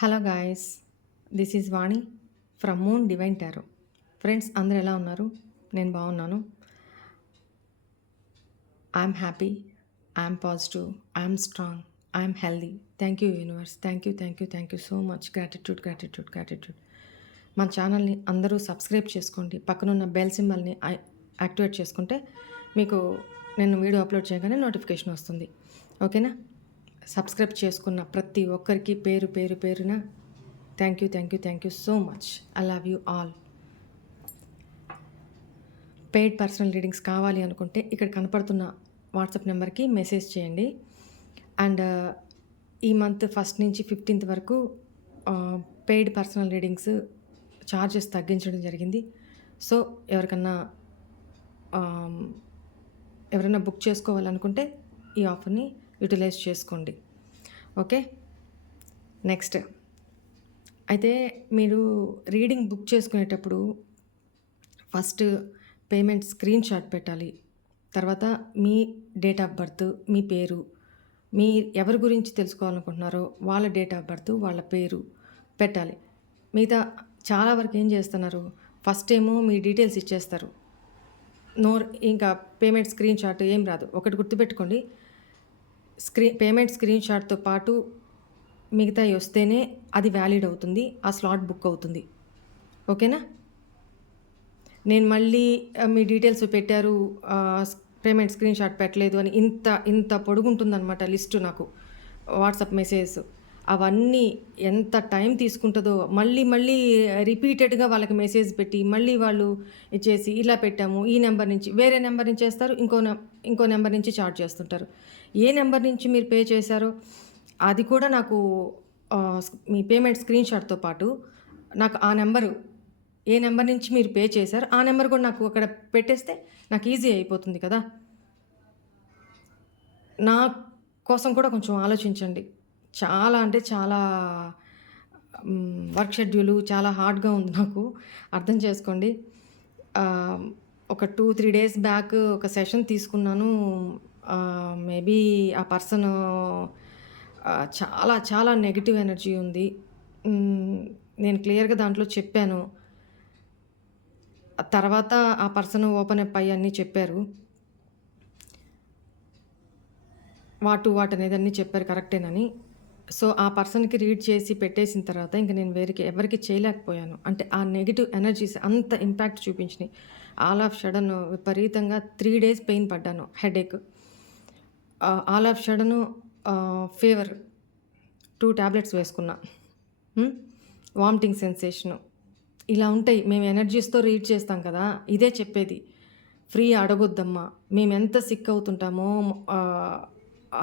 Hello guys, this is Vani from moon divine tarot. Friends అందరు ఎలా ఉన్నారు? నేను బాగున్నాను. I'm happy, I'm positive, I'm strong, I'm healthy. Thank you universe, thank you so much. Gratitude. మన ఛానల్ని అందరూ subscribe చేసుకోండి. పక్కనున్న బెల్ సింబల్ని యాక్టివేట్ చేసుకుంటే మీకు నేను వీడియో అప్లోడ్ చేయగానే నోటిఫికేషన్ వస్తుంది. ఓకేనా? సబ్స్క్రైబ్ చేసుకున్న ప్రతి ఒక్కరికి పేరున thank you so much. I love you all. Paid personal readings కావాలి అనుకుంటే ఇక్కడ కనపడుతున్న వాట్సాప్ నెంబర్కి మెసేజ్ చేయండి. అండ్ ఈ మంత్ 1st నుంచి 15th వరకు పెయిడ్ పర్సనల్ రీడింగ్స్ ఛార్జెస్ తగ్గించడం జరిగింది. సో ఎవరైనా బుక్ చేసుకోవాలనుకుంటే ఈ ఆఫర్ని యూటిలైజ్ చేసుకోండి. ఓకే, నెక్స్ట్ అయితే మీరు రీడింగ్ బుక్ చేసుకునేటప్పుడు ఫస్ట్ పేమెంట్ స్క్రీన్ షాట్ పెట్టాలి. తర్వాత మీ డేట్ ఆఫ్ బర్త్, మీ పేరు, మీ ఎవరి గురించి తెలుసుకోవాలనుకుంటున్నారో వాళ్ళ డేట్ ఆఫ్ బర్త్, వాళ్ళ పేరు పెట్టాలి. మిగతా చాలా వరకు ఏం చేస్తున్నారు, ఫస్ట్ ఏమో మీ డీటెయిల్స్ ఇచ్చేస్తారు. ఇంకా పేమెంట్ స్క్రీన్ షాట్ ఏం రాదు. ఒకటి గుర్తుపెట్టుకోండి, పేమెంట్ స్క్రీన్ షాట్తో పాటు మిగతాయి వస్తేనే అది వ్యాలిడ్ అవుతుంది, ఆ స్లాట్ బుక్ అవుతుంది. ఓకేనా? నేను మళ్ళీ మీ డీటెయిల్స్ పెట్టారు, పేమెంట్ స్క్రీన్ షాట్ పెట్టలేదు అని ఇంత పొడుగుంటుందన్నమాట లిస్టు నాకు వాట్సాప్ మెసేజ్. అవన్నీ ఎంత టైం తీసుకుంటుందో మళ్ళీ రిపీటెడ్గా వాళ్ళకి మెసేజ్ పెట్టి మళ్ళీ వాళ్ళు ఇచ్చేసి ఇలా పెట్టాము, ఈ నెంబర్ నుంచి వేరే నెంబర్ నుంచి చేస్తారు, ఇంకో నెంబర్ నుంచి చార్జ్ చేస్తుంటారు. ఏ నెంబర్ నుంచి మీరు పే చేశారో అది కూడా నాకు మీ పేమెంట్ స్క్రీన్ షాట్తో పాటు నాకు ఆ నెంబరు, ఏ నెంబర్ నుంచి మీరు పే చేశారో ఆ నెంబర్ కూడా నాకు అక్కడ పెట్టేస్తే నాకు ఈజీ అయిపోతుంది కదా. నా కోసం కూడా కొంచెం ఆలోచించండి. చాలా అంటే చాలా వర్క్ షెడ్యూలు చాలా హార్డ్గా ఉంది నాకు, అర్థం చేసుకోండి. ఒక 2-3 డేస్ బ్యాక్ ఒక సెషన్ తీసుకున్నాను. మేబీ ఆ పర్సన్ చాలా నెగిటివ్ ఎనర్జీ ఉంది. నేను క్లియర్గా దాంట్లో చెప్పాను. తర్వాత ఆ పర్సన్ ఓపెన్ అప్ అయ్యి అన్నీ చెప్పారు. వాట్ అనేది అన్నీ చెప్పారు కరెక్టేనని. సో ఆ పర్సన్కి రీడ్ చేసి పెట్టేసిన తర్వాత ఇంక నేను ఎవరికి చేయలేకపోయాను. అంటే ఆ నెగిటివ్ ఎనర్జీస్ అంత ఇంపాక్ట్ చూపించినాయి. ఆల్ ఆఫ్ సడన్ విపరీతంగా 3 డేస్ పెయిన్ పడ్డాను, headache. All of sudden fever, 2 tablets వేసుకున్నా, వామిటింగ్ సెన్సేషను. ఇలా ఉంటాయి. మేము ఎనర్జీస్తో రీడ్ చేస్తాం కదా, ఇదే చెప్పేది. ఫ్రీ అడగొద్దమ్మా. మేము ఎంత సిక్ అవుతుంటామో,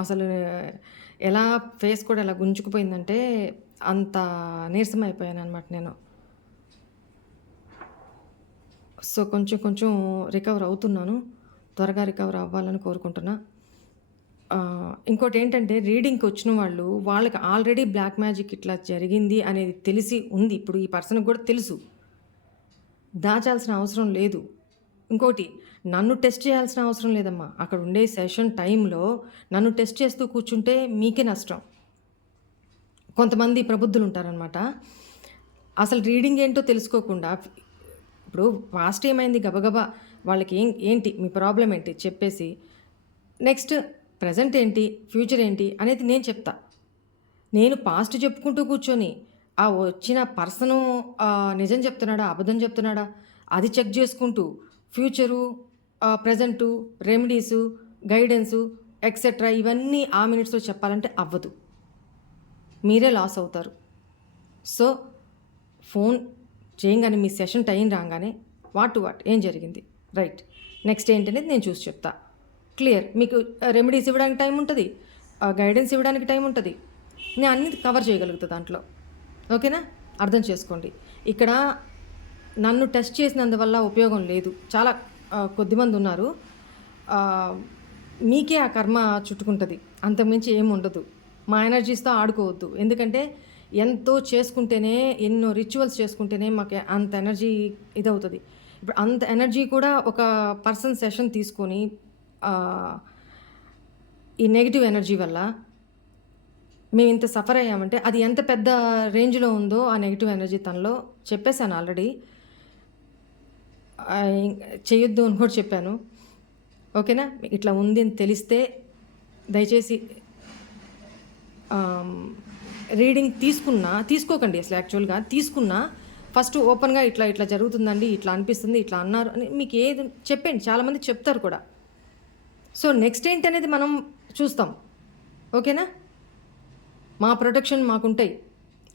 అసలు ఎలా ఫేస్ కూడా ఎలా గుంజుకుపోయిందంటే అంత నీరసం అయిపోయాను అనమాట నేను. సో కొంచెం రికవర్ అవుతున్నాను. త్వరగా రికవర్ అవ్వాలని కోరుకుంటున్నా. ఇంకోటి ఏంటంటే, రీడింగ్కి వచ్చిన వాళ్ళకి ఆల్రెడీ బ్లాక్ మ్యాజిక్ ఇట్లా జరిగింది అనేది తెలిసి ఉంది. ఇప్పుడు ఈ పర్సన్కి కూడా తెలుసు, దాచాల్సిన అవసరం లేదు. ఇంకోటి, నన్ను టెస్ట్ చేయాల్సిన అవసరం లేదమ్మా. అక్కడ ఉండే సెషన్ టైంలో నన్ను టెస్ట్ చేస్తూ కూర్చుంటే మీకే నష్టం. కొంతమంది ప్రబుద్ధులు ఉంటారనమాట, అసలు రీడింగ్ ఏంటో తెలుసుకోకుండా. ఇప్పుడు పాస్ట్ ఏమైంది గబగబా వాళ్ళకి ఏంటి మీ ప్రాబ్లం ఏంటి చెప్పేసి, నెక్స్ట్ ప్రజెంట్ ఏంటి, ఫ్యూచర్ ఏంటి అనేది నేను చెప్తా. నేను పాస్ట్ చెప్పుకుంటూ కూర్చొని ఆ వచ్చిన పర్సను నిజం చెప్తున్నాడా అబద్ధం చెప్తున్నాడా అది చెక్ చేసుకుంటూ future, present, remedies, guidance etcetera ఇవన్నీ ఆ మినిట్స్లో చెప్పాలంటే అవ్వదు, మీరే లాస్ అవుతారు. సో ఫోన్ చేయగానే మీ సెషన్ టైం రాగానే వాట్ ఏం జరిగింది, రైట్, నెక్స్ట్ ఏంటనేది నేను చూసి చెప్తా. క్లియర్. మీకు రెమెడీస్ ఇవ్వడానికి టైం ఉంటుంది, గైడెన్స్ ఇవ్వడానికి టైం ఉంటుంది. నేను అన్ని కవర్ చేయగలుగుతా దాంట్లో. ఓకేనా? అర్థం చేసుకోండి. ఇక్కడ నన్ను టెస్ట్ చేసినందువల్ల ఉపయోగం లేదు. చాలా కొద్దిమంది ఉన్నారు. మీకే ఆ కర్మ చుట్టుకుంటుంది, అంతకుమించి ఏమి ఉండదు. మా ఎనర్జీస్తో ఆడుకోవద్దు. ఎందుకంటే ఎంతో చేసుకుంటేనే, ఎన్నో రిచువల్స్ చేసుకుంటేనే మాకు అంత ఎనర్జీ ఇదవుతుంది. ఇప్పుడు అంత ఎనర్జీ కూడా ఒక పర్సన్ సెషన్ తీసుకొని ఈ నెగిటివ్ ఎనర్జీ వల్ల మేము ఇంత సఫర్ అయ్యామంటే అది ఎంత పెద్ద రేంజ్లో ఉందో ఆ నెగిటివ్ ఎనర్జీ తనలో చెప్పేశాను ఆల్రెడీ. చేయొద్దు అని కూడా చెప్పాను. ఓకేనా? ఇట్లా ఉంది అని తెలిస్తే దయచేసి రీడింగ్ తీసుకోకండి. అసలు యాక్చువల్గా తీసుకున్నా ఫస్ట్ ఓపెన్గా ఇట్లా ఇట్లా జరుగుతుందండి, ఇట్లా అనిపిస్తుంది, ఇట్లా అన్నారు అని మీకు ఏది చెప్పండి. చాలామంది చెప్తారు కూడా. సో నెక్స్ట్ ఏంటి అనేది మనం చూస్తాం. ఓకేనా? మా ప్రొటెక్షన్ మాకుంటాయి,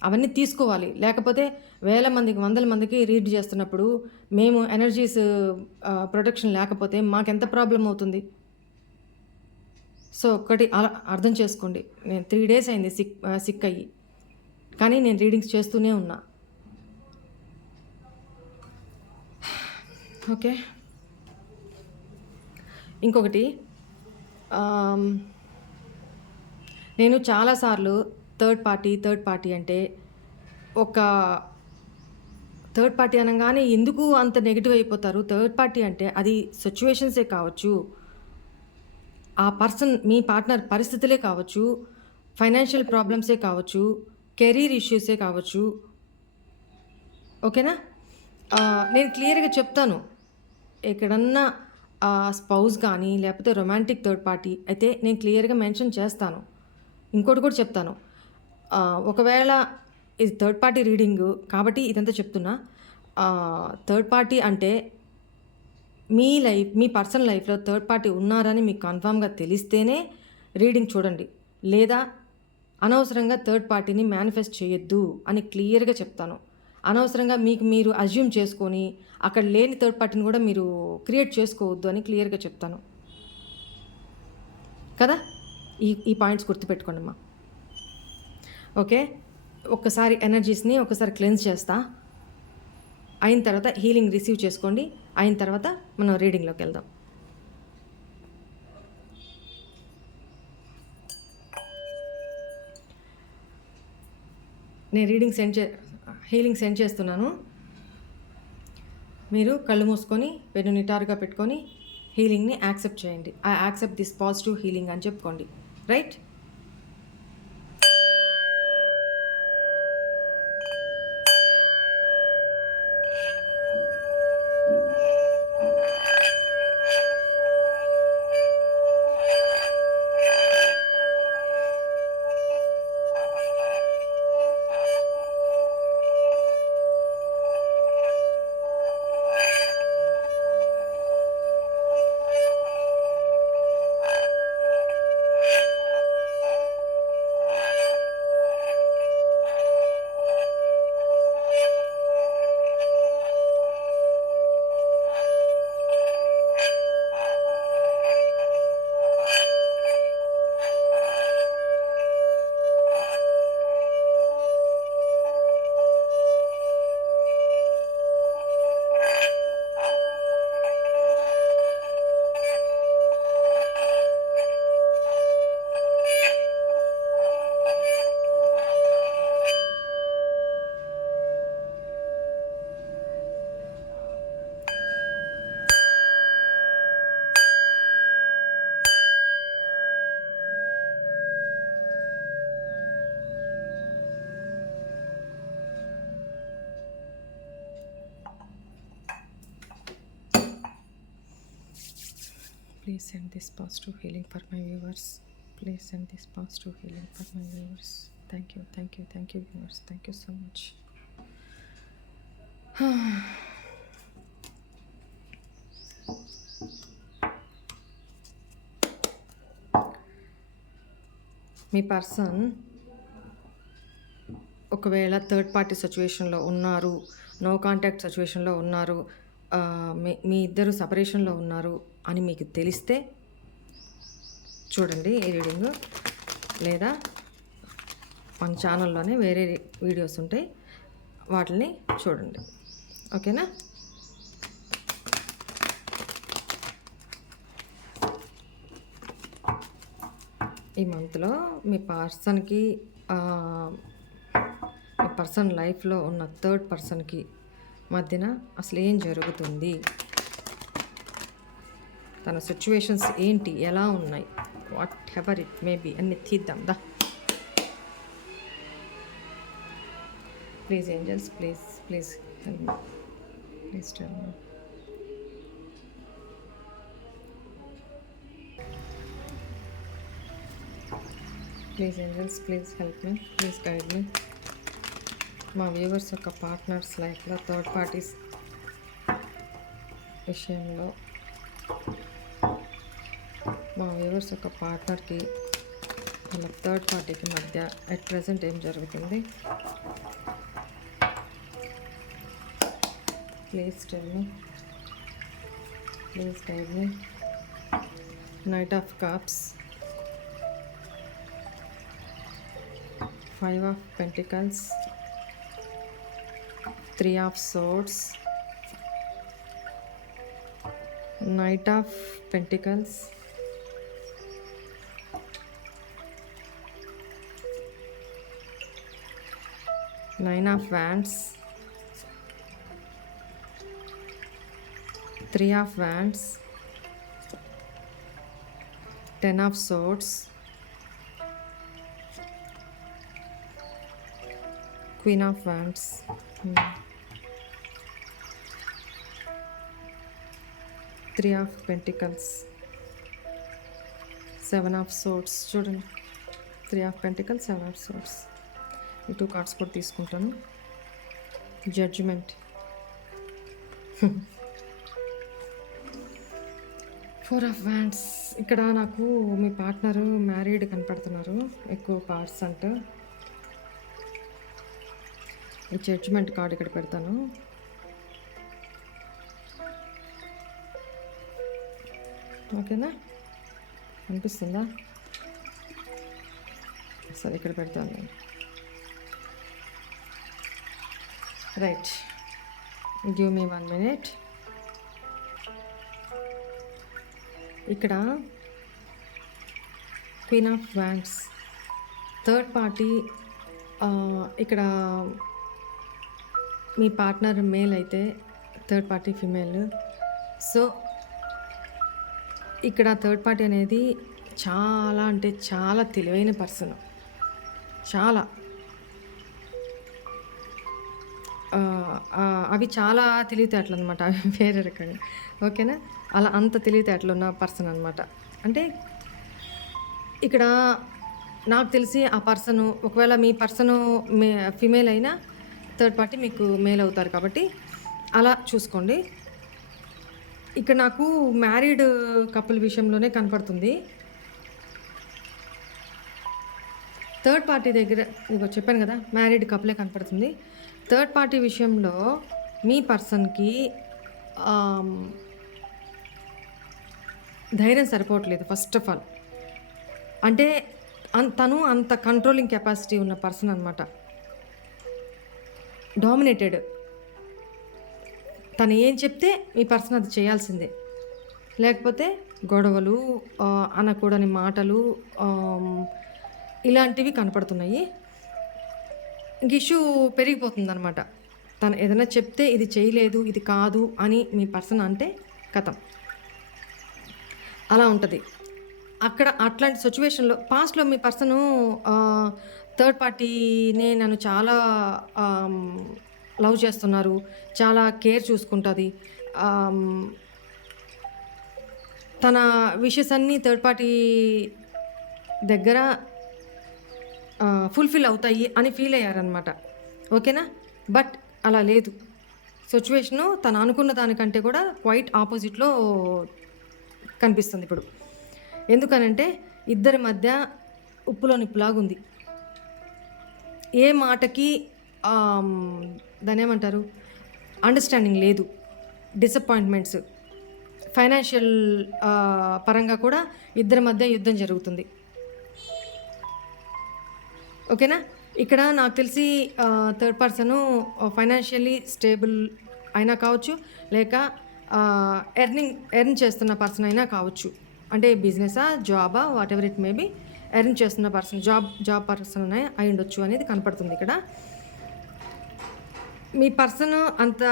అవన్నీ తీసుకోవాలి. లేకపోతే వేల మందికి, వందల మందికి రీడ్ చేస్తున్నప్పుడు మేము ఎనర్జీస్ ప్రొటెక్షన్ లేకపోతే మాకెంత ప్రాబ్లం అవుతుంది. సో ఒక్కటి అర్థం చేసుకోండి. నేను 3 days అయింది సిక్ అయ్యి, కానీ నేను రీడింగ్స్ చేస్తూనే ఉన్నా. ఓకే. ఇంకొకటి, నేను చాలాసార్లు థర్డ్ పార్టీ అంటే ఒక థర్డ్ పార్టీ అనగానే ఎందుకు అంత నెగిటివ్ అయిపోతారు? థర్డ్ పార్టీ అంటే అది సిచ్యువేషన్సే కావచ్చు, ఆ పర్సన్ మీ పార్ట్నర్ పరిస్థితులే కావచ్చు, ఫైనాన్షియల్ ప్రాబ్లమ్సే కావచ్చు, కెరీర్ ఇష్యూసే కావచ్చు. ఓకేనా? నేను క్లియర్గా చెప్తాను. ఎక్కడన్నా స్పౌస్ కానీ లేకపోతే రొమాంటిక్ థర్డ్ పార్టీ అయితే నేను క్లియర్గా మెన్షన్ చేస్తాను. ఇంకోటి కూడా చెప్తాను. ఒకవేళ ఇది థర్డ్ పార్టీ రీడింగ్ కాబట్టి ఇదంతా చెప్తున్నా. థర్డ్ పార్టీ అంటే మీ పర్సనల్ లైఫ్లో థర్డ్ పార్టీ ఉన్నారని మీకు కన్ఫామ్గా తెలిస్తేనే రీడింగ్ చూడండి. లేదా అనవసరంగా థర్డ్ పార్టీని మేనిఫెస్ట్ చేయొద్దు అని క్లియర్గా చెప్తాను. అనవసరంగా మీకు మీరు అజ్యూమ్ చేసుకొని అక్కడ లేని థర్డ్ పార్టీని కూడా మీరు క్రియేట్ చేసుకోవద్దు అని క్లియర్గా చెప్తాను కదా. ఈ పాయింట్స్ గుర్తుపెట్టుకోండి అమ్మా. ఓకే. ఒక్కసారి ఎనర్జీస్ని ఒకసారి క్లెన్స్ చేస్తా. అయిన తర్వాత హీలింగ్ రిసీవ్ చేసుకోండి. అయిన తర్వాత మనం రీడింగ్లోకి వెళ్దాం. నేను హీలింగ్ సెండ్ చేస్తున్నాను. మీరు కళ్ళు మూసుకొని వెన్ను నిటారుగా పెట్టుకొని హీలింగ్ని యాక్సెప్ట్ చేయండి. I accept this positive healing అని చెప్పుకోండి. Right? Please send this positive healing for my viewers. Please send this positive healing for my viewers. Thank you viewers. Thank you so much. Me person ఒకవేళ third party సిచ్యువేషన్లో ఉన్నారు, no contact సిచ్యువేషన్లో ఉన్నారు, మీ ఇద్దరు సపరేషన్లో ఉన్నారు అని మీకు తెలిస్తే చూడండి ఈ రీడింగ్. లేదా మన ఛానల్లోనే వేరే వీడియోస్ ఉంటాయి, వాటిని చూడండి. ఓకేనా? ఈ మంత్లో మీ పర్సన్ లైఫ్లో ఉన్న థర్డ్ పర్సన్కి మధ్యన అసలు ఏం జరుగుతుంది, తన సిచ్యువేషన్స్ ఏంటి, ఎలా ఉన్నాయి, whatever it may be అన్ని తీద్దాం దా. Please angels, please help me, please tell me. Please angels, please help me, please guide me. మా వ్యూవర్స్ యొక్క పార్ట్నర్స్ లైఫ్లో థర్డ్ పార్టీస్ విషయంలో మా వ్యూవర్స్ యొక్క పార్ట్నర్కి వాళ్ళ థర్డ్ పార్టీకి మధ్య అట్ ప్రజెంట్ ఏం జరుగుతుంది? Please tell me, please guide me. Night of cups, 5 of Pentacles, 3 of Swords, Knight of Pentacles, Nine of Wands, 3 of Wands, 10 of Swords, Queen of Wands, 3 of Pentacles, 7 of Swords. చూడండి, 3 of Pentacles, 7 of Swords. ఈ 2 cards కూడా తీసుకుంటాను. Judgement, 4 of Wands. ఇక్కడ నాకు మీ partner married కనపడుతున్నారు ఎక్కువ percent. ఈ judgement card ఇక్కడ పెడతాను. ఓకేనా, అనిపిస్తుందా? సరే, ఇక్కడ పెడతాను నేను. Right, give me 1 minute. ఇక్కడ queen of wands, third party. ఇక్కడ మీ పార్ట్నర్ మేల్ అయితే థర్డ్ పార్టీ ఫిమేల్. సో ఇక్కడ థర్డ్ పార్టీ అనేది చాలా అంటే చాలా తెలివైన పర్సన్, చాలా అవి చాలా తెలివితేటలు అనమాట, అవి వేరే రకంగా. ఓకేనా, అలా అంత తెలివితేటలు ఉన్న పర్సన్ అనమాట. అంటే ఇక్కడ నాకు తెలిసి ఆ పర్సను, ఒకవేళ మీ పర్సను ఫిమేల్ అయినా థర్డ్ పార్టీ మీకు మేల్ అవుతారు కాబట్టి అలా చూసుకోండి. ఇక్కడ నాకు మ్యారీడ్ కపుల్ విషయంలోనే కనపడుతుంది. థర్డ్ పార్టీ దగ్గర ఇదిగో చెప్పాను కదా, మ్యారీడ్ కపులే కనపడుతుంది. థర్డ్ పార్టీ విషయంలో మీ పర్సన్కి ధైర్యం సరిపోవట్లేదు. ఫస్ట్ ఆఫ్ ఆల్ అంటే తను అంత కంట్రోలింగ్ కెపాసిటీ ఉన్న పర్సన్ అనమాట. డామినేటెడ్, తను ఏం చెప్తే మీ పర్సన్ అది చేయాల్సిందే, లేకపోతే గొడవలు, అనకూడని మాటలు, ఇలాంటివి కనపడుతున్నాయి. ఇంక ఇష్యూ పెరిగిపోతుందన్నమాట. తను ఏదైనా చెప్తే ఇది చేయలేదు, ఇది కాదు అని మీ పర్సన్ అంటే కథం, అలా ఉంటుంది. అక్కడ అట్లాంటి సిచ్యువేషన్లో పాస్ట్లో మీ పర్సను థర్డ్ పార్టీనే నన్ను చాలా లవ్ చేస్తున్నారు, చాలా కేర్ చూసుకుంటుంది, తన విషెస్ అన్నీ థర్డ్ పార్టీ దగ్గర ఫుల్ఫిల్ అవుతాయి అని ఫీల్ అయ్యారనమాట. ఓకేనా, బట్ అలా లేదు. సిచ్యువేషను తను అనుకున్న దానికంటే కూడా క్వైట్ ఆపోజిట్లో కనిపిస్తుంది ఇప్పుడు. ఎందుకనంటే ఇద్దరి మధ్య ఉప్పులో నిప్పులాగుంది. ఏ మాటకి దాని ఏమంటారు, అండర్స్టాండింగ్ లేదు. డిసప్పాయింట్మెంట్స్, ఫైనాన్షియల్ పరంగా కూడా ఇద్దరి మధ్య యుద్ధం జరుగుతుంది. ఓకేనా, ఇక్కడ నాకు తెలిసి థర్డ్ పర్సను ఫైనాన్షియల్లీ స్టేబుల్ అయినా కావచ్చు, లేక ఎర్న్ చేస్తున్న పర్సన్ అయినా కావచ్చు. అంటే బిజినెసా, జాబా, what ever it may B, earn చేస్తున్న పర్సన్, జాబ్ పర్సన్ అయి ఉండొచ్చు అనేది కనపడుతుంది ఇక్కడ. మీ పర్సన్ అంత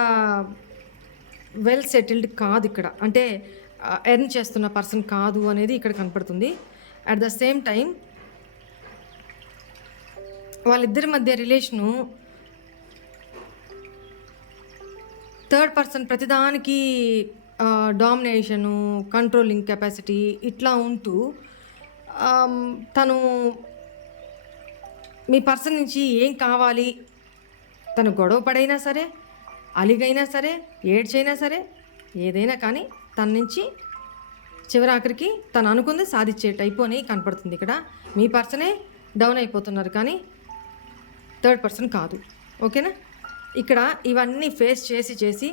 వెల్ సెటిల్డ్ కాదు ఇక్కడ, అంటే ఎర్న్ చేస్తున్న పర్సన్ కాదు అనేది ఇక్కడ కనపడుతుంది. అట్ ద సేమ్ టైం వాళ్ళిద్దరి మధ్య రిలేషను థర్డ్ పర్సన్ ప్రతిదానికి డామినేషను, కంట్రోలింగ్ కెపాసిటీ ఇట్లా ఉంటూ తను మీ పర్సన్ నుంచి ఏం కావాలి, తను గొడవ పడైనా సరే, అలిగైనా సరే, ఏడ్చైనా సరే, ఏదైనా కానీ తన నుంచి చివరాఖరికి తను అనుకుంది సాధించే టైపు అని కనపడుతుంది. ఇక్కడ మీ పర్సనే డౌన్ అయిపోతున్నారు, కానీ థర్డ్ పర్సన్ కాదు. ఓకేనా? ఇక్కడ ఇవన్నీ ఫేస్ చేసి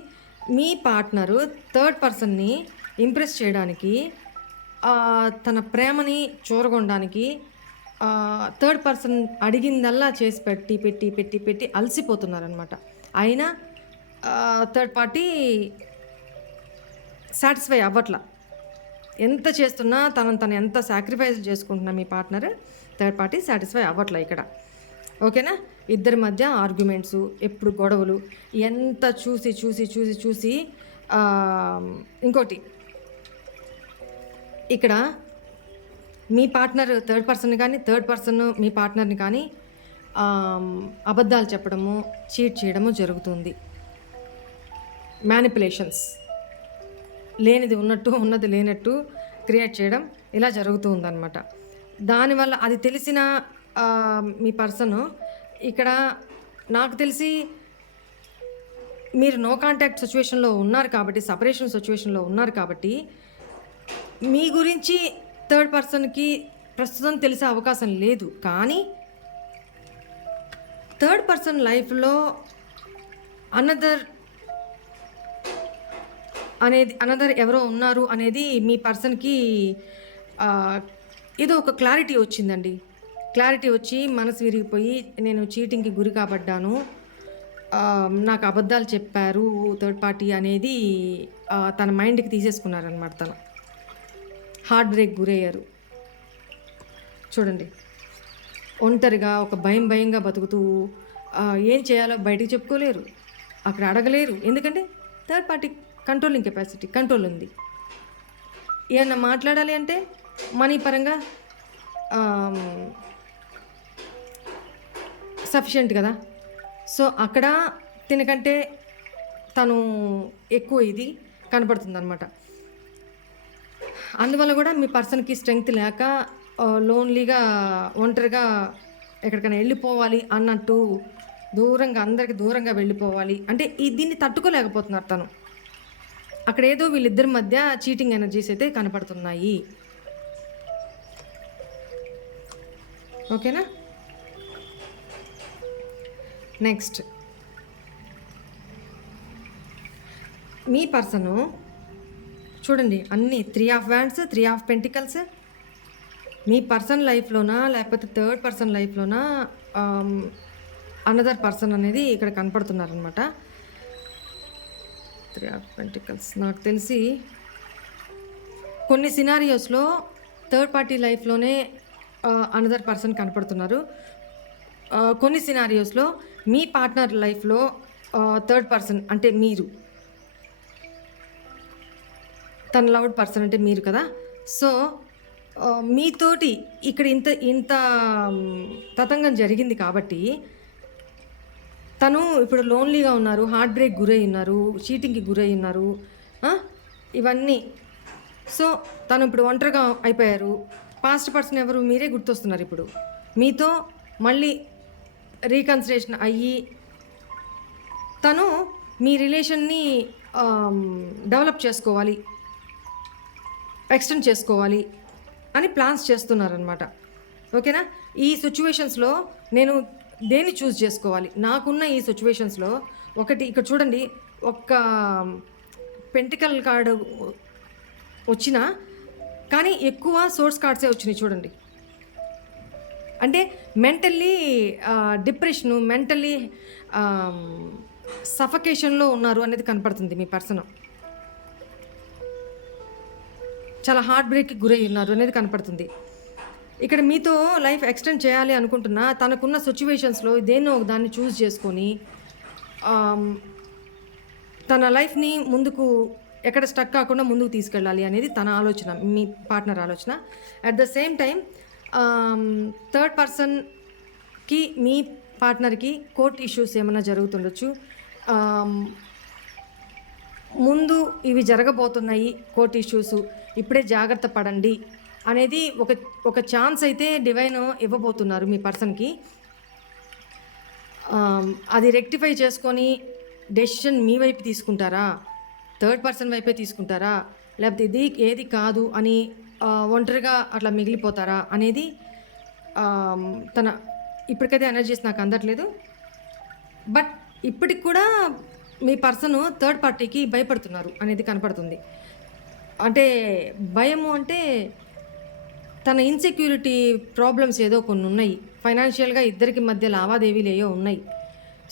మీ పార్ట్నరు థర్డ్ పర్సన్ని ఇంప్రెస్ చేయడానికి, తన ప్రేమని చూరగొనడానికి థర్డ్ పర్సన్ అడిగిందల్లా చేసి పెట్టి అలసిపోతున్నారనమాట. అయినా థర్డ్ పార్టీ సాటిస్ఫై అవ్వట్లా. ఎంత చేస్తున్నా తను ఎంత సాక్రిఫైస్ చేసుకుంటున్నా మీ పార్ట్నర్, థర్డ్ పార్టీ సాటిస్ఫై అవ్వట్లా ఇక్కడ. ఓకేనా? ఇద్దరి మధ్య ఆర్గ్యుమెంట్స్, ఎప్పుడు గొడవలు, ఎంత చూసి ఇంకోటి ఇక్కడ మీ పార్ట్నర్ థర్డ్ పర్సన్ కానీ, థర్డ్ పర్సన్ మీ పార్ట్నర్ని కానీ అబద్ధాలు చెప్పడము, చీట్ చేయడము జరుగుతుంది. మ్యానిపులేషన్స్, లేనిది ఉన్నట్టు, ఉన్నది లేనట్టు క్రియేట్ చేయడం ఇలా జరుగుతూ ఉందన్నమాట. దానివల్ల అది తెలిసిన మీ పర్సన్ ఇక్కడ నాకు తెలిసి మీరు నో కాంటాక్ట్ సిచ్యువేషన్లో ఉన్నారు కాబట్టి, సపరేషన్ సిచ్యువేషన్లో ఉన్నారు కాబట్టి మీ గురించి థర్డ్ పర్సన్కి ప్రస్తుతం తెలిసే అవకాశం లేదు. కానీ థర్డ్ పర్సన్ లైఫ్లో అనదర్ ఎవరో ఉన్నారు అనేది మీ పర్సన్కి ఏదో ఒక క్లారిటీ వచ్చిందండి. క్లారిటీ వచ్చి మనసు విరిగిపోయి నేను చీటింగ్కి గురి కాబడ్డాను, నాకు అబద్ధాలు చెప్పారు థర్డ్ పార్టీ అనేది తన మైండ్కి తీసేసుకున్నారనమాట. తను హార్ట్ బ్రేక్ గురయ్యారు. చూడండి, ఒంటరిగా ఒక భయంగా బతుకుతూ ఏం చేయాలో బయటికి చెప్పుకోలేరు, అక్కడ అడగలేరు. ఎందుకంటే third party controlling capacity, control ఉంది. ఏమన్నా మాట్లాడాలి అంటే మనీ పరంగా సఫిషియెంట్ కదా. సో అక్కడ తినకంటే తను ఎక్కువ ఇది కనపడుతుంది అనమాట. అందువల్ల కూడా మీ పర్సన్కి స్ట్రెంగ్త్ లేక లోన్లీగా, ఒంటరిగా ఎక్కడికైనా వెళ్ళిపోవాలి అన్నట్టు దూరంగా, అందరికి దూరంగా వెళ్ళిపోవాలి అంటే దీన్ని తట్టుకోలేకపోతున్నారు తను. అక్కడ ఏదో వీళ్ళిద్దరి మధ్య చీటింగ్ ఎనర్జీస్ అయితే కనపడుతున్నాయి. ఓకేనా? నెక్స్ట్, మీ పర్సను చూడండి, అన్నీ 3 ఆఫ్ వ్యాండ్స్, 3 ఆఫ్ పెంటికల్స్. మీ పర్సన్ లైఫ్లోనా లేకపోతే థర్డ్ పర్సన్ లైఫ్లోనా అనదర్ పర్సన్ అనేది ఇక్కడ కనపడుతున్నారనమాట. 3 ఆఫ్ పెంటికల్స్ నాకు తెలిసి కొన్ని సినారియోస్లో థర్డ్ పార్టీ లైఫ్లోనే అనదర్ పర్సన్ కనపడుతున్నారు. కొన్ని సినారియోస్లో మీ పార్ట్నర్ లైఫ్లో థర్డ్ పర్సన్ అంటే మీరు, తన లవ్డ్ పర్సన్ అంటే మీరు కదా. సో మీతోటి ఇక్కడ ఇంత తతంగం జరిగింది కాబట్టి తను ఇప్పుడు లోన్లీగా ఉన్నారు, హార్ట్ బ్రేక్ గురై ఉన్నారు, చీటింగ్కి గురై ఉన్నారు, ఇవన్నీ. సో తను ఇప్పుడు ఒంటరిగా అయిపోయారు. పాస్ట్ పర్సన్ ఎవరు, మీరే గుర్తొస్తున్నారు. ఇప్పుడు మీతో మళ్ళీ రీకన్సిడరేషన్ అయ్యి తను మీ రిలేషన్ని డెవలప్ చేసుకోవాలి, ఎక్స్టెండ్ చేసుకోవాలి అని ప్లాన్స్ చేస్తున్నారనమాట. ఓకేనా? ఈ సిచ్యువేషన్స్లో నేను దేన్ని చూస్ చేసుకోవాలి? నాకున్న ఈ సిచ్యువేషన్స్లో ఒకటి ఇక్కడ చూడండి, ఒక్క పెంటికల్ కార్డు వచ్చినా కానీ ఎక్కువ సోర్స్ కార్డ్సే వచ్చినాయి. చూడండి, అంటే మెంటల్లీ డిప్రెషను, మెంటల్లీ సఫకేషన్లో ఉన్నారు అనేది కనపడుతుంది. మీ పర్సన్ చాలా హార్ట్ బ్రేక్కి గురై ఉన్నారు అనేది కనపడుతుంది. ఇక్కడ మీతో లైఫ్ ఎక్స్టెండ్ చేయాలి అనుకుంటున్నా తనకున్న సిచ్యువేషన్స్లో దేన్నో ఒక దాన్ని చూస్ చేసుకొని తన లైఫ్ని ముందుకు ఎక్కడ స్టక్ కాకుండా ముందుకు తీసుకెళ్ళాలి అనేది తన ఆలోచన, మీ పార్ట్నర్ ఆలోచన. At the same time third పర్సన్కి మీ పార్ట్నర్కి కోర్ట్ ఇష్యూస్ ఏమైనా జరుగుతుండొచ్చు. ముందు ఇవి జరగబోతున్నాయి, కోర్ట్ ఇష్యూస్, ఇప్పుడే జాగ్రత్త పడండి అనేది ఒక ఒక ఛాన్స్ అయితే డివైన్ ఇవ్వబోతున్నారు మీ పర్సన్కి. అది రెక్టిఫై చేసుకొని డెసిషన్ మీ వైపు తీసుకుంటారా, థర్డ్ పర్సన్ వైపే తీసుకుంటారా, లేకపోతే ఇది ఏది కాదు అని ఒంటరిగా అట్లా మిగిలిపోతారా అనేది తన ఇప్పటికైతే ఎనర్జీస్ నాకు అందట్లేదు. బట్ ఇప్పటికి కూడా మీ పర్సన్ థర్డ్ పార్టీకి భయపడుతున్నారు అనేది కనపడుతుంది. అంటే భయము అంటే తన ఇన్సెక్యూరిటీ ప్రాబ్లమ్స్ ఏదో కొన్ని ఉన్నాయి, ఫైనాన్షియల్గా ఇద్దరికి మధ్య లావాదేవీలు ఏవో ఉన్నాయి.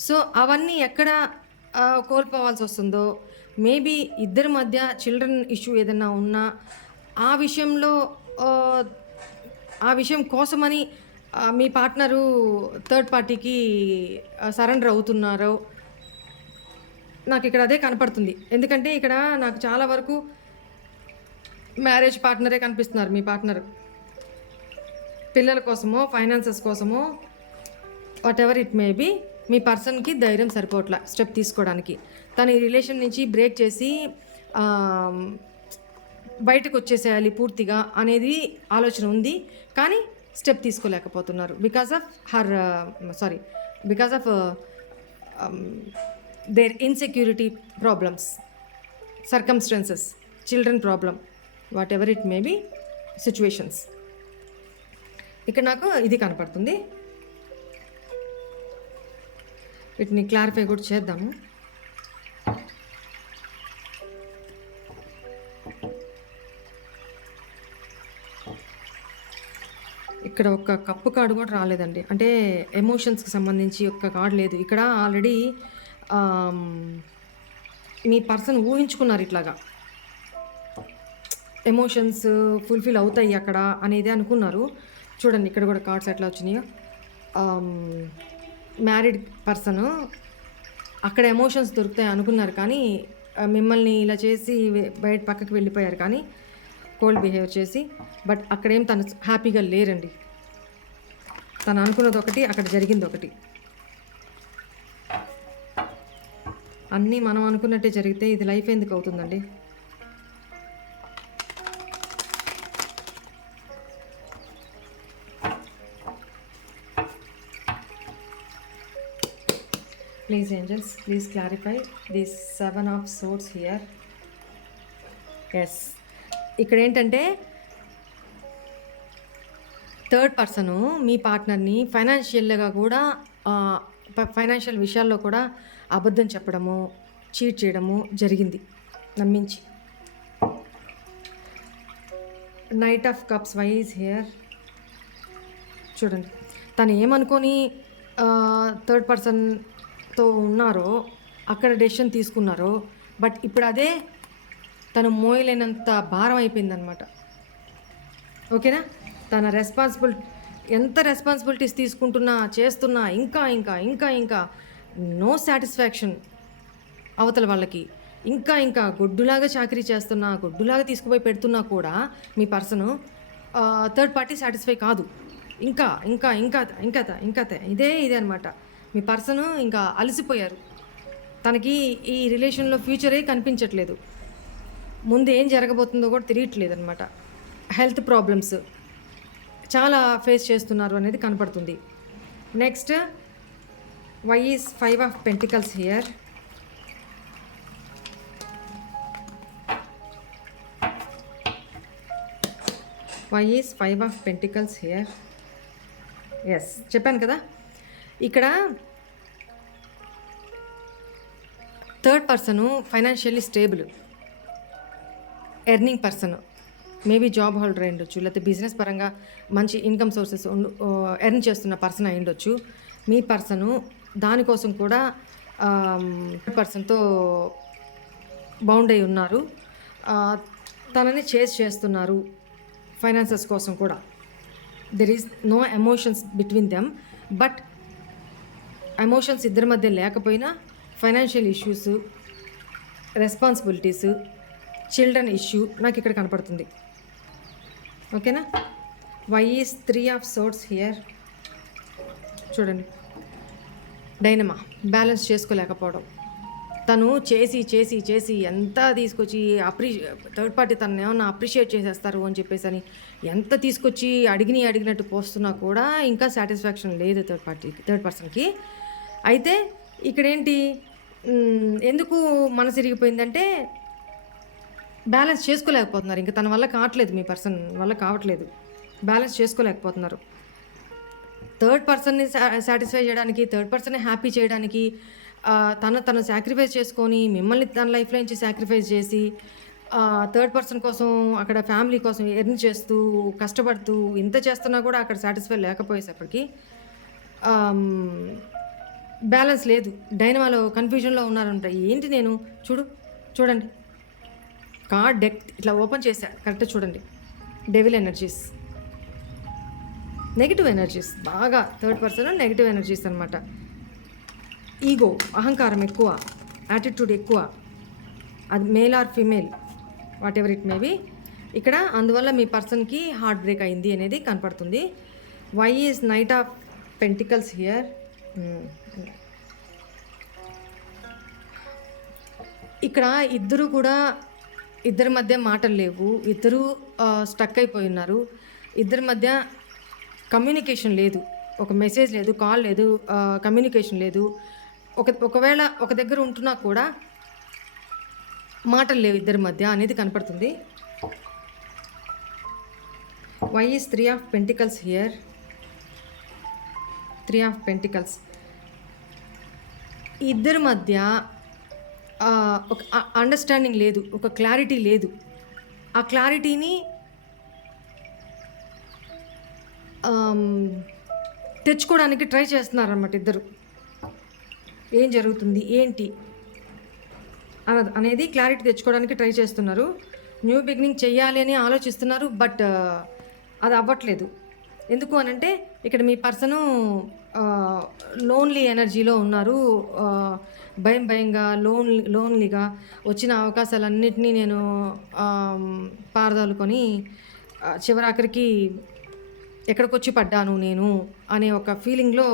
సో అవన్నీ ఎక్కడ కోల్పోవాల్సి వస్తుందో, మేబీ ఇద్దరి మధ్య చిల్డ్రన్ ఇష్యూ ఏదైనా ఉన్నా ఆ విషయంలో ఆ విషయం కోసమని మీ పార్ట్నరు థర్డ్ పార్టీకి సరెండర్ అవుతున్నారో నాకు ఇక్కడ అదే కనపడుతుంది. ఎందుకంటే ఇక్కడ నాకు చాలా వరకు మ్యారేజ్ పార్ట్నరే కనిపిస్తున్నారు. మీ పార్ట్నర్ పిల్లల కోసమో ఫైనాన్సెస్ కోసమో whatever it may be మీ పర్సన్కి ధైర్యం సరిపోవట్లా స్టెప్ తీసుకోవడానికి. తను ఈ రిలేషన్ నుంచి బ్రేక్ చేసి బయటకు వచ్చేసేయాలి పూర్తిగా అనేది ఆలోచన ఉంది, కానీ స్టెప్ తీసుకోలేకపోతున్నారు because of their insecurity problems, circumstances, children problem, whatever it may be situations. ఇక్కడ నాకు ఇది కనపడుతుంది. వీటిని క్లారిఫై కూడా చేద్దాము. ఇక్కడ ఒక కప్పు కార్డు కూడా రాలేదండి, అంటే ఎమోషన్స్కి సంబంధించి ఒక్క కార్డు లేదు ఇక్కడ. ఆల్రెడీ మీ పర్సన్ ఊహించుకున్నారు ఇట్లాగా ఎమోషన్స్ ఫుల్ఫిల్ అవుతాయి అక్కడ అనేది అనుకున్నారు. చూడండి ఇక్కడ కూడా కార్డ్స్ ఎట్లా వచ్చినాయో. మ్యారీడ్ పర్సన్ అక్కడ ఎమోషన్స్ దొరుకుతాయి అనుకున్నారు, కానీ మిమ్మల్ని ఇలా చేసి బయట పక్కకి వెళ్ళిపోయారు, కానీ కోల్డ్ బిహేవ్ చేసి. బట్ అక్కడేం తను హ్యాపీగా లేరండి. తను అనుకున్నది ఒకటి, అక్కడ జరిగింది ఒకటి. అన్నీ మనం అనుకున్నట్టే జరిగితే ఇది లైఫ్ ఎందుకు అవుతుందండి? Please angels, please clarify this 7 of swords here. Yes, ఇక్కడ ఏంటంటే థర్డ్ పర్సను మీ పార్ట్నర్ని ఫైనాన్షియల్గా కూడా ఫైనాన్షియల్ విషయాల్లో కూడా అబద్ధం చెప్పడము, చీట్ చేయడము జరిగింది నమ్మించి. Knight of cups why is here. చూడండి తను ఏమనుకొని థర్డ్ పర్సన్తో ఉన్నారో అక్కడ డెసిషన్ తీసుకున్నారో, బట్ ఇప్పుడు అదే తను మోయలేనంత భారం అయిపోయిందనమాట. ఓకేనా? తన ఎంత రెస్పాన్సిబిలిటీస్ తీసుకుంటున్నా చేస్తున్నా ఇంకా ఇంకా ఇంకా ఇంకా నో సాటిస్ఫాక్షన్ అవతల వాళ్ళకి. ఇంకా ఇంకా గొడ్డులాగా చాకరీ చేస్తున్నా, గొడ్డులాగా తీసుకుపోయి పెడుతున్నా కూడా మీ పర్సను థర్డ్ పార్టీ సాటిస్ఫై కాదు. ఇంకా ఇంకా ఇంకా ఇంకా ఇంకా ఇదే అనమాట. మీ పర్సను ఇంకా అలసిపోయారు. తనకి ఈ రిలేషన్లో ఫ్యూచరే కనిపించట్లేదు, ముందు ఏం జరగబోతుందో కూడా తెలియట్లేదు అనమాట. హెల్త్ ప్రాబ్లమ్స్ చాలా ఫేస్ చేస్తున్నారు అనేది కనపడుతుంది. Next why is 5 of Pentacles here. Why is 5 of Pentacles here. Yes, చెప్పాను కదా ఇక్కడ third person financially stable, earning person, maybe job holder అయి ఉండొచ్చు, లేకపోతే బిజినెస్ పరంగా మంచి ఇన్కమ్ సోర్సెస్ ఎర్న్ చేస్తున్న పర్సన్ అయి ఉండొచ్చు. మీ పర్సను దానికోసం కూడా పర్సన్తో బౌండ్ అయి ఉన్నారు, తనని చేస్తున్నారు ఫైనాన్సెస్ కోసం కూడా. There is no emotions between them, but emotions ఇద్దరి మధ్య లేకపోయినా financial issues, responsibilities, children issue నాకు ఇక్కడ కనపడుతుంది. ఓకేనా? Why is 3 of Swords here. చూడండి డైనమా, బ్యాలెన్స్ చేసుకోలేకపోవడం, తను చేసి చేసి చేసి ఎంత తీసుకొచ్చి థర్డ్ పార్టీ తనని ఏమన్నా అప్రిషియేట్ చేసేస్తారు అని చెప్పేసి ఎంత తీసుకొచ్చి అడిగినట్టు పోస్తున్నా కూడా ఇంకా సాటిస్ఫాక్షన్ లేదు థర్డ్ పర్సన్కి. అయితే ఇక్కడేంటి ఎందుకు మనసు ఇరిగిపోయిందంటే బ్యాలెన్స్ చేసుకోలేకపోతున్నారు. ఇంకా తన వల్ల కావట్లేదు, మీ పర్సన్ వల్ల కావట్లేదు, బ్యాలెన్స్ చేసుకోలేకపోతున్నారు. థర్డ్ పర్సన్ని సాటిస్ఫై చేయడానికి, థర్డ్ పర్సన్ని హ్యాపీ చేయడానికి తను సాక్రిఫైస్ చేసుకొని మిమ్మల్ని తన లైఫ్లో నుంచి సాక్రిఫైస్ చేసి థర్డ్ పర్సన్ కోసం అక్కడ ఫ్యామిలీ కోసం ఎర్న్ చేస్తూ కష్టపడుతూ ఇంత చేస్తున్నా కూడా అక్కడ సాటిస్ఫై లేకపోయేసప్పటికి బ్యాలెన్స్ లేదు. డైనమాలో కన్ఫ్యూజన్లో ఉన్నారంట. ఏంటి నేను చూడండి కార్డ్ డెక్ ఇట్లా ఓపెన్ చేశా, కరెక్ట్గా చూడండి. డెవిల్ ఎనర్జీస్, నెగిటివ్ ఎనర్జీస్, బాగా థర్డ్ పర్సన్ నెగిటివ్ ఎనర్జీస్ అనమాట. ఈగో, అహంకారం ఎక్కువ, యాటిట్యూడ్ ఎక్కువ, అది male or female whatever it may be ఇక్కడ. అందువల్ల మీ పర్సన్కి హార్ట్ బ్రేక్ అయింది అనేది కనపడుతుంది. Why is knight of pentacles here. ఇక్కడ ఇద్దరి మధ్య మాటలు లేవు, ఇద్దరు స్టక్ అయిపోయి ఉన్నారు, ఇద్దరి మధ్య కమ్యూనికేషన్ లేదు, ఒక మెసేజ్ లేదు, కాల్ లేదు, కమ్యూనికేషన్ లేదు. ఒకవేళ ఒక దగ్గర ఉంటున్నా కూడా మాటలు లేవు ఇద్దరి మధ్య అనేది కనపడుతుంది. Why is 3 of pentacles here. 3 of pentacles. ఇద్దరి మధ్య ఒక అండర్స్టాండింగ్ లేదు, ఒక క్లారిటీ లేదు. ఆ క్లారిటీని తెచ్చుకోవడానికి ట్రై చేస్తున్నారన్నమాట ఇద్దరు. ఏం జరుగుతుంది ఏంటి అనేది క్లారిటీ తెచ్చుకోవడానికి ట్రై చేస్తున్నారు. న్యూ బిగినింగ్ చెయ్యాలి అని ఆలోచిస్తున్నారు, బట్ అది అవ్వట్లేదు. ఎందుకు అనంటే ఇక్కడ మీ పర్సను లోన్లీ ఎనర్జీలో ఉన్నారు. భయంగా లోన్లీగా వచ్చిన అవకాశాలన్నింటినీ నేను పారదోలుకొని చివరాఖరికి ఎక్కడికొచ్చి పడ్డాను నేను అనే ఒక ఫీలింగ్లో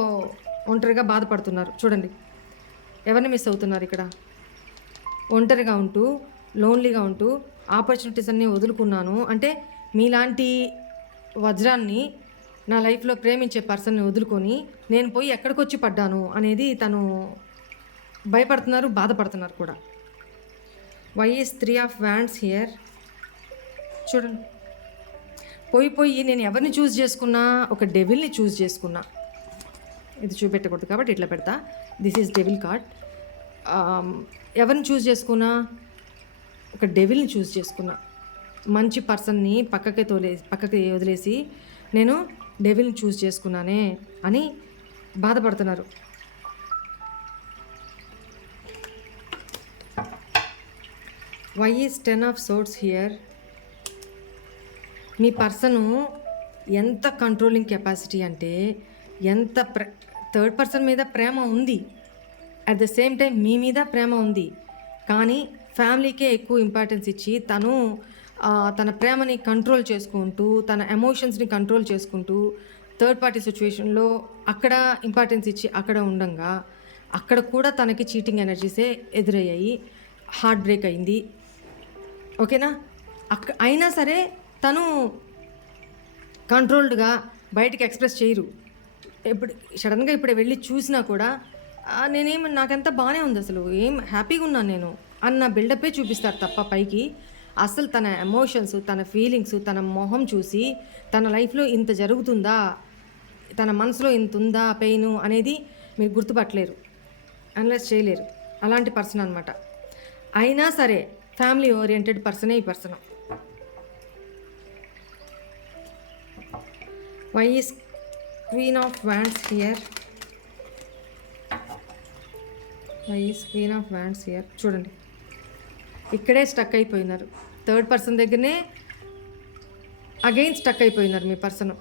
ఒంటరిగా బాధపడుతున్నారు. చూడండి ఎవరిని మిస్ అవుతున్నారు ఇక్కడ. ఒంటరిగా ఉంటూ లోన్లీగా ఉంటూ ఆపర్చునిటీస్ అన్నీ వదులుకున్నాను అంటే మీలాంటి వజ్రాన్ని నా లైఫ్లో ప్రేమించే పర్సన్ని వదులుకొని నేను పోయి ఎక్కడికొచ్చి పడ్డాను అనేది తను భయపడుతున్నారు, బాధపడుతున్నారు కూడా. Why is 3 of wands here. చూడండి పోయి నేను ఎవరిని చూస్ చేసుకున్నా, ఒక డెవిల్ని చూస్ చేసుకున్నా. ఇది చూపెట్టకూడదు కాబట్టి ఇట్లా పెడతా. This is devil card. ఎవరిని చూస్ చేసుకున్నా, ఒక డెవిల్ని చూస్ చేసుకున్నా. మంచి పర్సన్ని పక్కకి వదిలేసి నేను డెవిల్ని చూస్ చేసుకున్నానే అని బాధపడుతున్నారు. Why is 10 of swords here. మీ పర్సను ఎంత కంట్రోలింగ్ కెపాసిటీ అంటే ఎంత థర్డ్ పర్సన్ మీద ప్రేమ ఉంది, అట్ ద సేమ్ టైం మీ మీద ప్రేమ ఉంది, కానీ ఫ్యామిలీకే ఎక్కువ ఇంపార్టెన్స్ ఇచ్చి తన ప్రేమని కంట్రోల్ చేసుకుంటూ తన ఎమోషన్స్ని కంట్రోల్ చేసుకుంటూ థర్డ్ పార్టీ సిచ్యువేషన్లో అక్కడ ఇంపార్టెన్స్ ఇచ్చి అక్కడ ఉండంగా అక్కడ కూడా తనకి చీటింగ్ ఎనర్జీసే ఎదురయ్యాయి, హార్ట్ బ్రేక్ అయింది. ఓకేనా. అయినా సరే తను కంట్రోల్డ్గా బయటికి ఎక్స్ప్రెస్ చేయరు. సడన్గా ఇప్పుడు వెళ్ళి చూసినా కూడా నాకెంత బాగానే ఉంది, అసలు ఏం హ్యాపీగా ఉన్నాను నేను అన్న బిల్డపే చూపిస్తారు తప్ప పైకి అసలు తన ఎమోషన్స్, తన ఫీలింగ్స్, తన మొహం చూసి తన లైఫ్లో ఇంత జరుగుతుందా, తన మనసులో ఇంత ఉందా పెయిన్ అనేది మీరు గుర్తుపట్టలేరు, అనలైజ్ చేయలేరు. అలాంటి పర్సన్ అనమాట. అయినా సరే ఫ్యామిలీ ఓరియంటెడ్ పర్సనే ఈ person. Why is queen of wands here. Why is queen of wands here. చూడండి ఇక్కడే స్టక్ అయిపోయినారు. థర్డ్ పర్సన్ దగ్గరనే అగైన్ స్టక్ అయిపోయినారు మీ పర్సన్.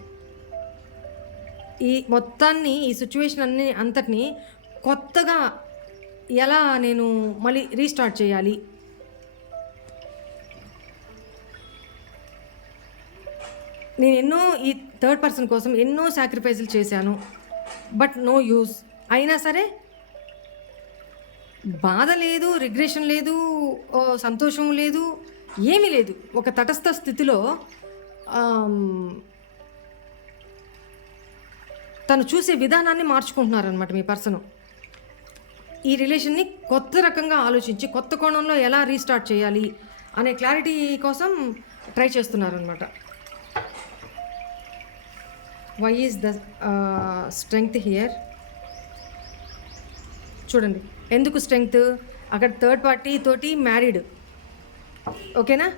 ఈ మొత్తాన్ని, ఈ సిచ్యువేషన్ అంతటిని కొత్తగా ఎలా నేను మళ్ళీ రీస్టార్ట్ చేయాలి, నేను ఈ థర్డ్ పర్సన్ కోసం ఎన్నో సాక్రిఫైజులు చేశాను, బట్ నో యూస్. అయినా సరే బాధ లేదు, రిగ్రెషన్ లేదు, సంతోషం లేదు, ఏమీ లేదు. ఒక తటస్థ స్థితిలో తను చూసే విధానాన్ని మార్చుకుంటున్నారనమాట మీ పర్సను. ఈ రిలేషన్ని కొత్త రకంగా ఆలోచించి కొత్త కోణంలో ఎలా రీస్టార్ట్ చేయాలి అనే క్లారిటీ కోసం ట్రై చేస్తున్నారనమాట. Why is the strength here? చూడండి ఎందుకు స్ట్రెంగ్త్. అక్కడ థర్డ్ పార్టీ తోటి మ్యారీడ్, ఓకేనా.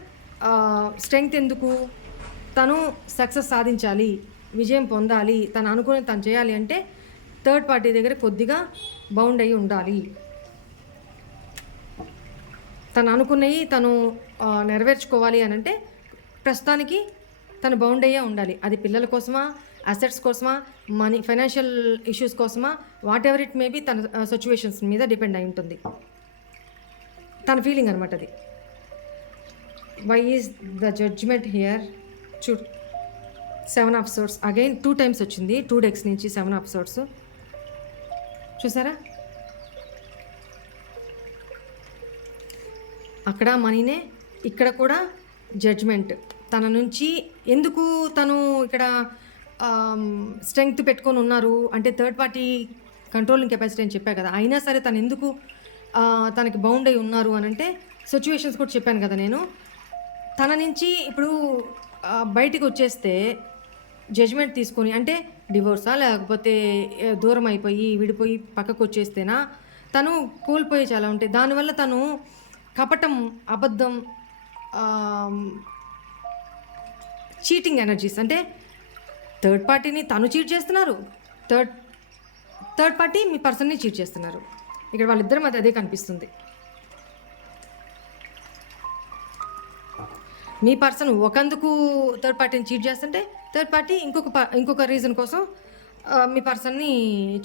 స్ట్రెంగ్త్ ఎందుకు? తను సక్సెస్ సాధించాలి, విజయం పొందాలి, తను అనుకుని తను చేయాలి అంటే థర్డ్ పార్టీ దగ్గర కొద్దిగా బౌండ్ అయ్యి ఉండాలి. తను అనుకున్నవి తను నెరవేర్చుకోవాలి అని అంటే ప్రస్తుతానికి తను బౌండ్ అయ్యే ఉండాలి. అది పిల్లల కోసమా, అసెట్స్ కోసమా, మనీ, ఫైనాన్షియల్ ఇష్యూస్ కోసమా, వాట్ ఎవర్ ఇట్ మేబీ తన సిచ్యువేషన్స్ మీద డిపెండ్ అయి ఉంటుంది. తన ఫీలింగ్ అనమాట అది. Why is the judgement here? చూడు 7 ఆఫ్ సోర్స్ అగైన్ 2 times వచ్చింది. 2 decks నుంచి 7 ఆఫ్ సోర్స్ చూసారా. అక్కడ మనీనే, ఇక్కడ కూడా జడ్జ్మెంట్. తన నుంచి ఎందుకు తను ఇక్కడ స్ట్రెంగ్త్ పెట్టుకొని ఉన్నారు అంటే థర్డ్ పార్టీ కంట్రోలింగ్ కెపాసిటీ అని చెప్పా కదా. అయినా సరే తను ఎందుకు తనకి బౌండ్ అయి ఉన్నారు అని అంటే సిచ్యువేషన్స్ కూడా చెప్పాను కదా నేను. తన నుంచి ఇప్పుడు బయటికి వచ్చేస్తే జడ్జ్మెంట్ తీసుకొని అంటే డివోర్సా లేకపోతే దూరం అయిపోయి విడిపోయి పక్కకు వచ్చేస్తేనా తను కోల్పోయి చాలా ఉంటాయి. దానివల్ల తను కపటం, అబద్ధం, చీటింగ్ ఎనర్జీస్ అంటే థర్డ్ పార్టీని తను చీట్ చేస్తున్నారు, థర్డ్ పార్టీ మీ పర్సన్ని చీట్ చేస్తున్నారు. ఇక్కడ వాళ్ళిద్దరి మధ్య అదే కనిపిస్తుంది. మీ పర్సన్ ఒకందుకు థర్డ్ పార్టీని చీట్ చేస్తుంటే థర్డ్ పార్టీ ఇంకొక రీజన్ కోసం మీ పర్సన్ని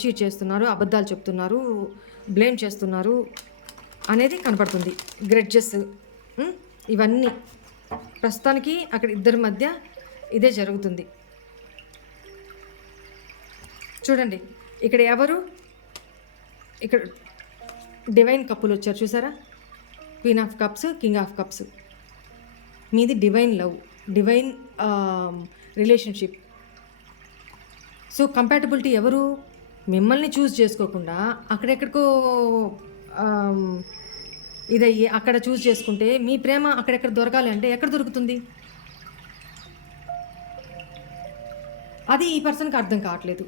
చీట్ చేస్తున్నారు, అబద్ధాలు చెప్తున్నారు, బ్లేమ్ చేస్తున్నారు అనేది కనపడుతుంది. గ్రెడ్జెస్ ఇవన్నీ ప్రస్తుతానికి అక్కడ ఇద్దరి మధ్య ఇదే జరుగుతుంది. చూడండి ఇక్కడ ఎవరు, ఇక్కడ డివైన్ కప్పులు వచ్చారు చూసారా. Queen of cups, king of cups. మీది divine love, divine relationship. So compatibility ఎవరు? మిమ్మల్ని చూస్ చేసుకోకుండా అక్కడెక్కడికో ఇదయ్యి అక్కడ చూస్ చేసుకుంటే మీ ప్రేమ అక్కడెక్కడ దొరకాలి అంటే ఎక్కడ దొరుకుతుంది? అది ఈ పర్సన్కి అర్థం కావట్లేదు.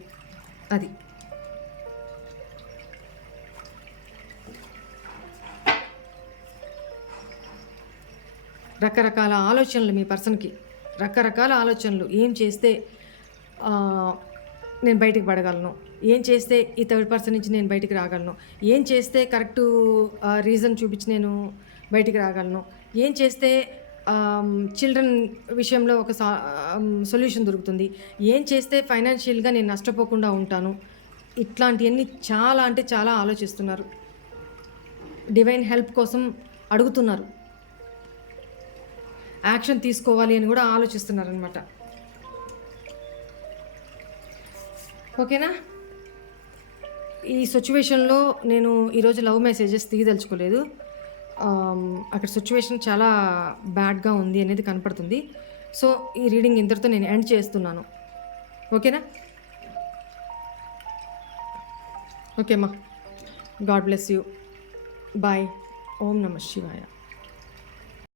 అది రకరకాల ఆలోచనలు మీ పర్సన్కి, రకరకాల ఆలోచనలు. ఏం చేస్తే నేను బయటికి పడగలను, ఏం చేస్తే ఈ థర్డ్ పర్సన్ నుంచి నేను బయటికి రాగలను, ఏం చేస్తే కరెక్టు రీజన్ చూపించి నేను బయటికి రాగలను, ఏం చేస్తే చిల్డ్రన్ విషయంలో ఒక సొల్యూషన్ దొరుకుతుంది, ఏం చేస్తే ఫైనాన్షియల్గా నేను నష్టపోకుండా ఉంటాను. ఇట్లాంటివన్నీ చాలా అంటే చాలా ఆలోచిస్తున్నారు. డివైన్ హెల్ప్ కోసం అడుగుతున్నారు, యాక్షన్ తీసుకోవాలి అని కూడా ఆలోచిస్తున్నారనమాట. ఓకేనా. ఈ సిచ్యువేషన్లో నేను ఈరోజు లవ్ మెసేజెస్ తీయదలుచుకోలేదు. అక్కడ సిచ్యువేషన్ చాలా బ్యాడ్గా ఉంది అనేది కనపడుతుంది. సో ఈ రీడింగ్ ఇంతటితో నేను ఎండ్ చేస్తున్నాను. ఓకేనా. ఓకేమ్మా, గాడ్ బ్లెస్ యూ, బాయ్. ఓం నమః శివాయ.